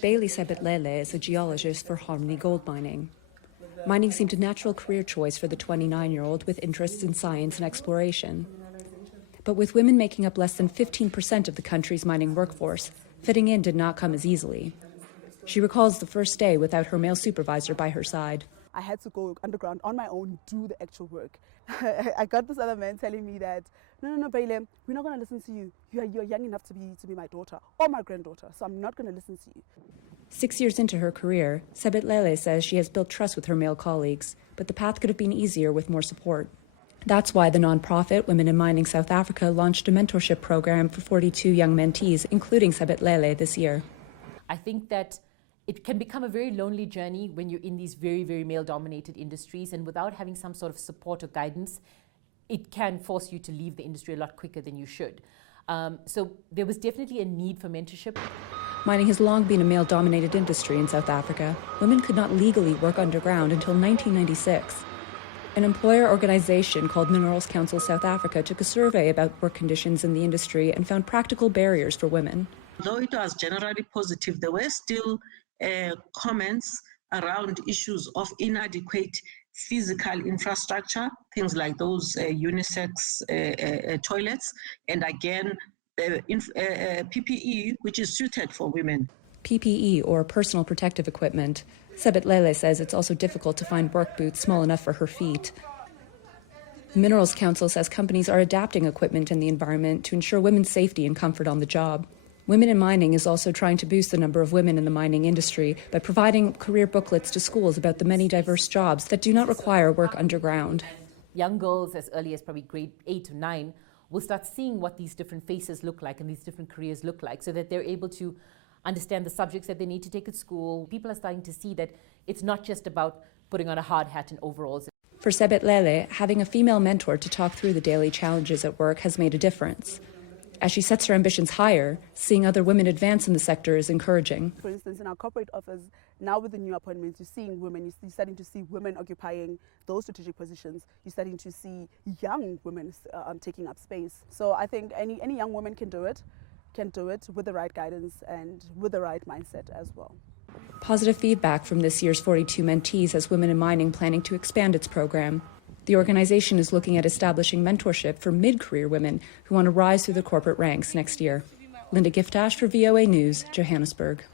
Bailey Sebetlele is a geologist for Harmony Gold Mining. Mining seemed a natural career choice for the 29-year-old with interests in science and exploration. But with women making up less than 15% of the country's mining workforce, fitting in did not come as easily. She recalls the first day without her male supervisor by her side. I had to go underground on my own, do the actual work. I got this other man telling me that, no, Bailey, we're not going to listen to you. You're young enough to be my daughter or my granddaughter, so I'm not going to listen to you. 6 years into her career, Sebetlele says she has built trust with her male colleagues, but the path could have been easier with more support. That's why the nonprofit Women in Mining South Africa launched a mentorship program for 42 young mentees, including Sebetlele, this year. I think that it can become a very lonely journey when you're in these very, very male-dominated industries, and without having some sort of support or guidance, it can force you to leave the industry a lot quicker than you should. So there was definitely a need for mentorship. Mining has long been a male-dominated industry in South Africa. Women could not legally work underground until 1996. An employer organization called Minerals Council South Africa took a survey about work conditions in the industry and found practical barriers for women. Though it was generally positive, there were still comments around issues of inadequate physical infrastructure, things like those unisex toilets, and again, PPE, which is suited for women. PPE, or personal protective equipment. Sebetlele says it's also difficult to find work boots small enough for her feet. The Minerals Council says companies are adapting equipment in the environment to ensure women's safety and comfort on the job. Women in Mining is also trying to boost the number of women in the mining industry by providing career booklets to schools about the many diverse jobs that do not require work underground. Young girls as early as probably grade 8 or 9 will start seeing what these different faces look like and these different careers look like, so that they're able to understand the subjects that they need to take at school. People are starting to see that it's not just about putting on a hard hat and overalls. For Sebetlele, having a female mentor to talk through the daily challenges at work has made a difference. As she sets her ambitions higher, seeing other women advance in the sector is encouraging. For instance, in our corporate office, now with the new appointments, you're seeing women, you're starting to see women occupying those strategic positions. You're starting to see young women taking up space. So I think any young woman can do it with the right guidance and with the right mindset as well. Positive feedback from this year's 42 mentees has Women in Mining planning to expand its program. The organization is looking at establishing mentorship for mid-career women who want to rise through the corporate ranks next year. Linda Giftash for VOA News, Johannesburg.